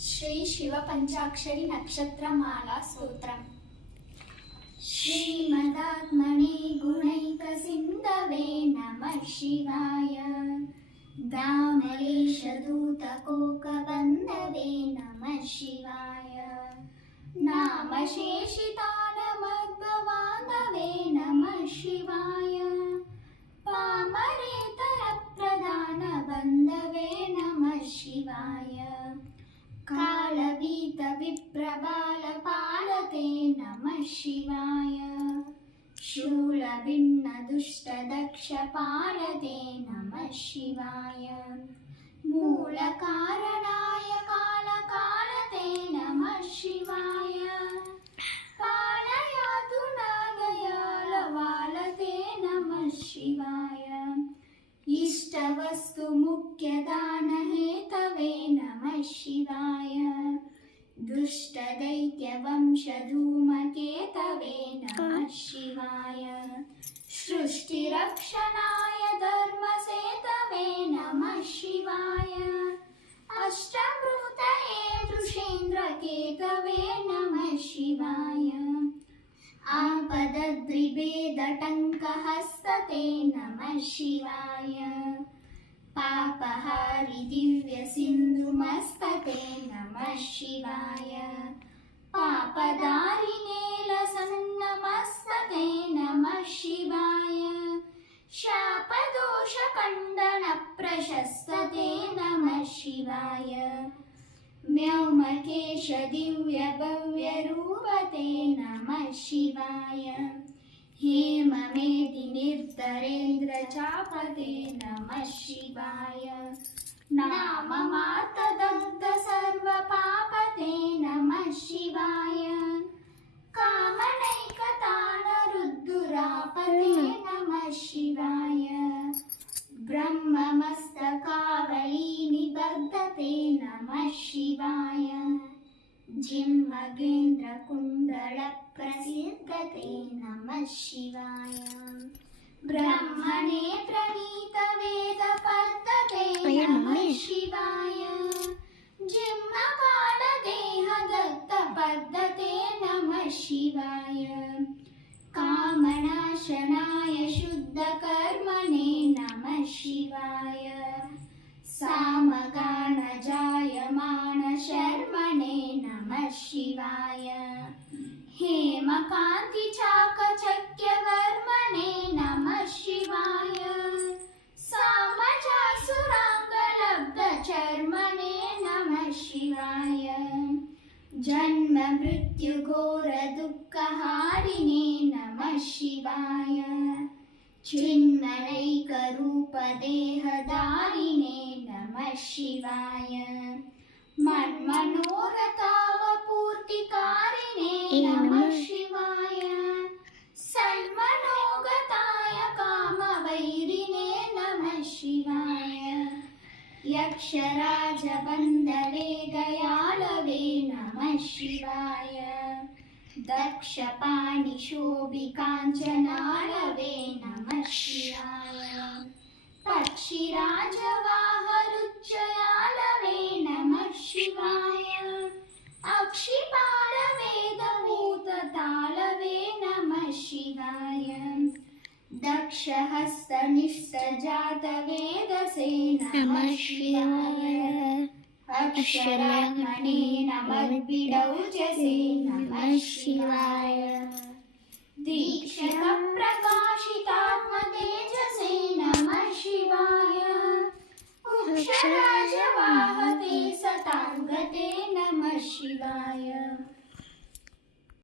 ಶ್ರೀ ಶಿವ ಪಂಚಾಕ್ಷರಿ ನಕ್ಷತ್ರಮಾಲಾ ಸ್ತೋತ್ರಂ. ಶ್ರೀಮದಾತ್ಮನೇ ಗುಣೈಕ ಸಿಂಧವೇ ನಮಃ ಶಿವಾಯ. ದಾಮಲೇಶ ದೂತ ಕೋಕ ಬಂಧವೇ ನಮಃ ಶಿವಾಯ. ನಾಮ ಶೇಷಿತಾನ ಮಧ್ವವಾದವೇ ನಮಃ ಶಿವಾಯ. ಪಾಮರೇತರ ಪ್ರಧಾನ ಬಂಧವೇ ನಮಃ ಶಿವಾಯ. ಕಾಲವೀತ ವಿಪ್ರಬಾಲ ಪಾಲತೆ ನಮಃ ಶಿವಾಯ. ಶೂಲ ಭಿನ್ನ ದುಷ್ಟ ದಕ್ಷ ಪಾಲತೆ ನಮಃ ಶಿವಾಯ. ಮೂಲ ಕಾರಣಾಯ ಕಾಲ ಕಾಲತೆ ನಮಃ ಶಿವಾಯ. ಪಾಲಯಾತು ನಾಗಯಾಲ ವಾಲತೆ ನಮಃ ಶಿವಾಯ. ಇಷ್ಟ ವಸ್ತು ಮುಖ್ಯ ದಾನ ಹೇತವೇ ನಮಃ ಶಿವಾಯ. ದುಷ್ಟ ದೈತ್ಯ ವಂಶ ಧೂಮಕೇತವೇ ನಮಃ ಶಿವಾಯ. ಸೃಷ್ಟಿ ರಕ್ಷಣಾಯ ಧರ್ಮ ಸೇತವೇ ನಮಃ ಶಿವಾಯ. ಅಷ್ಟಭೂತ ದೃಶೇಂದ್ರ ಕೇತವೇ ನಮಃ ಶಿವಾಯ. आपदद्रिभेदटङ्क हस्तते नमः शिवाय. पापहारि दिव्य सिन्धुमस्तते नमः शिवाय. पापदारिणे लसन्नमस्तते नमः शिवाय. शापदोष खण्डन प्रशस्तते नमः शिवाय. म्यौमकेश दिव्य भव्य रूपते नमः शिवाय. हेममेधि निर्धरेन्द्र चापते नमः शिवाय. नाममार्तदग्ध सर्व पापते नमः शिवाय. कामनैकतान रुद्धुरापते नमः शिवाय. ब्रह्ममस्तकावली निबद्धते नमः शिवाय. जिह्मगेन्द्र कुण्डल प्रसिद्धते नमः शिवाय. ब्रह्मणे प्रणीत वेद पद्धते नमः शिवाय. जिह्मकाल देह दत्त पद्धते नमः शिवाय. कामनाशनाय शुद्ध कर्मणे नमः शिवाय. सामगान जायमान शर्मणे नमः शिवाय. हेमकान्ति चाकचक्य वर्मणे नमः शिवाय. सामजासुराङ्गलब्ध चर्मणे नमः शिवाय. जन्म मृत्यु घोर दुःखहारिणे नमः शिवाय. चिन्मयैक रूप देहधारिणे नमः शिवाय. मन्मनोरथावपूर्तिकारिणे नमः शिवाय. सन्मनोगताय कामवैरिणे नमः शिवाय. यक्षराजबन्धवे दयालवे नमः शिवाय. दक्षपाणिशोभिकाञ्चनालवे नमः शिवाय. पक्षिराजवाहरुच्चयालवे नमः शिवाय. अक्षिपालवेदभूततालवे नमः शिवाय. दक्षहस्तनिष्ठजातवेदसे नमः शिवाय. अक्षरात्मने नमद्भिडौजसे नमः शिवाय. दीक्षितप्रकाशितात्मतेजसे नमः शिवाय. अक्षरा